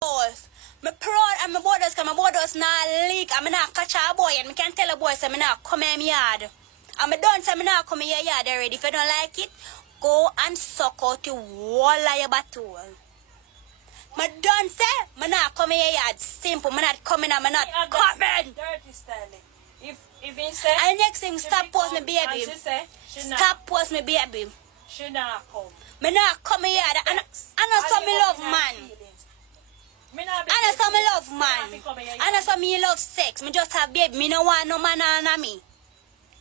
boss. Me proud and my borders because my borders not leak. I'm not catch a boy and me can tell a boy say me not come in my yard. And me done say me not come in your yard already. If you don't like it, go and suck out your wall of your battle. Me done say me not come in your yard. Simple. Me not coming and me not coming. Dirty styling. If he say and next thing, stop post me baby. Stop post me baby. She not come. Me not come in here. I know some me love man. I know some me love man. I know some me love sex. Me just have baby. Me no want no man under me.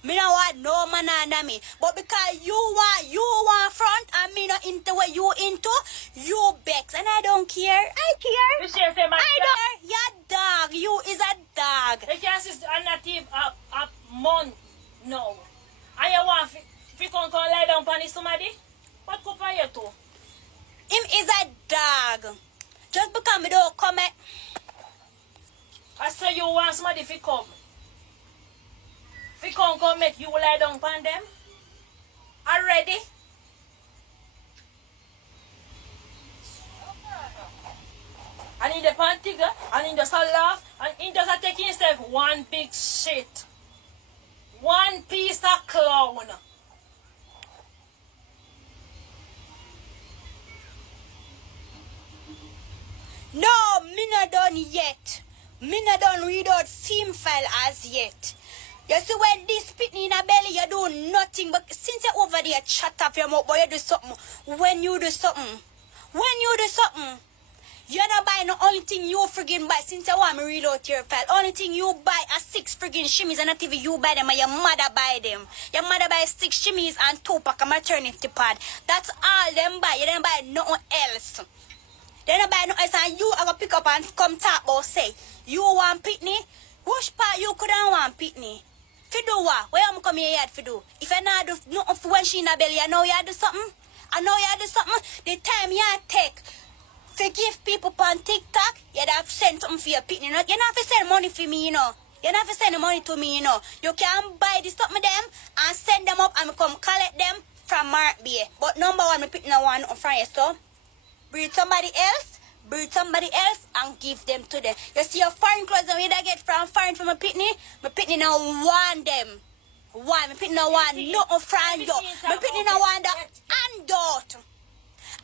Me no want no man under me. But because you want front and me not into what you into, you bex. And I don't care. I care. I care. You're dog. You is a dog. The gas is a native a month. No. And you want if come lie down on somebody? What could I you to? Him is a dog. Just because me don't come. I say you want somebody to come. If come make you lie down on them. Already? And in the pantiga, and in the laugh, and in just taking himself one big shit. One piece of clown. No, me not done yet. Me not done read out film file as yet. You see when this pitney in a belly, you do nothing. But since you're over there, chat up your mouth, boy, you do something. When you do something, you not buy no only thing you friggin' buy. Since you want me read out your file, only thing you buy are 6 friggin' shimmies and not even you buy them and your mother buy them. Your mother buy 6 shimmies and 2 pack of maternity pad. That's all them buy. You don't buy nothing else. Then I buy no else and you are going to pick up and come talk about say, you want pitney? Which part you couldn't want pitney? Fi do what? Where am I come here for do? If I not do nothing when she in a belly, I know you do something. The time you take to give people on TikTok, you have to send something for your pitney. You don't have to send money for me, you know. You don't have to send the money to me, you know. You can buy this something them and send them up and come collect them from Mark Bay. But number one, me pitney one from you, so breed somebody else and give them to them. You see your foreign clothes that we get from foreign from my pitney now want them. Why? My pitney now want nothing from you. My pitney now want the handout.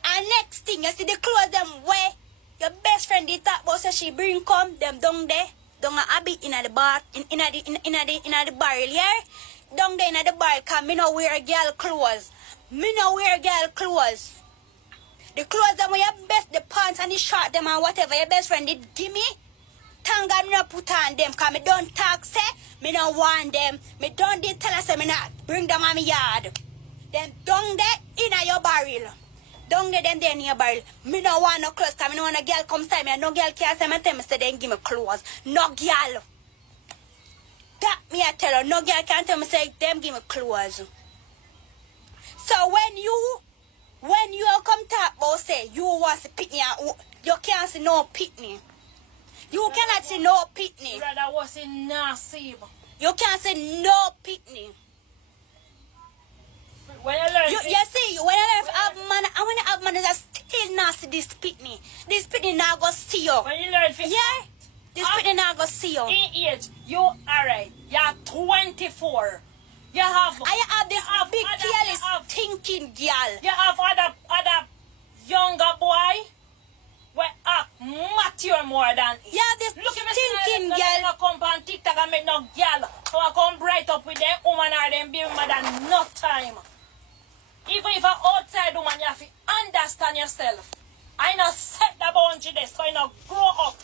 And next thing, you see the clothes them where your best friend did talk about, so she bring come them down there, down a bit in the bar, in the barrel, yeah? Down there in the barrel, cause me no wear girl clothes. The clothes them your best, the pants and the shirt them and whatever your best friend did give me, thank God me not put on them, cause me don't talk say, me don't want them. Me don't did tell us say me not bring them on my yard. Them down there in your barrel. Down there them there in your barrel. Me don't want no clothes, cause me don't want a girl come say me, and no girl can say me tell me say they give me clothes. No girl. That me I tell her, no girl can tell me say them give me clothes. So when you come talk about say you want to pitney, you can't see no pitney. You cannot see no pitney. Brother was in Nasib. You can't see no pitney. When you learn, you see, when I learn have man, and when you have man, is still not see this pitney. This pitney now go see you. When you learn, yeah, this pitney now go see you. In age, you alright. You're 24. You have this big careless thinking girl. You have other younger boy where act mature more than it. Yeah, this thinking girl. Come on TikTok and make no girl. So I come bright up with them woman or them baby mother no time. Even if an outside woman, you have to understand yourself. I not set the boundary there, so you not grow up.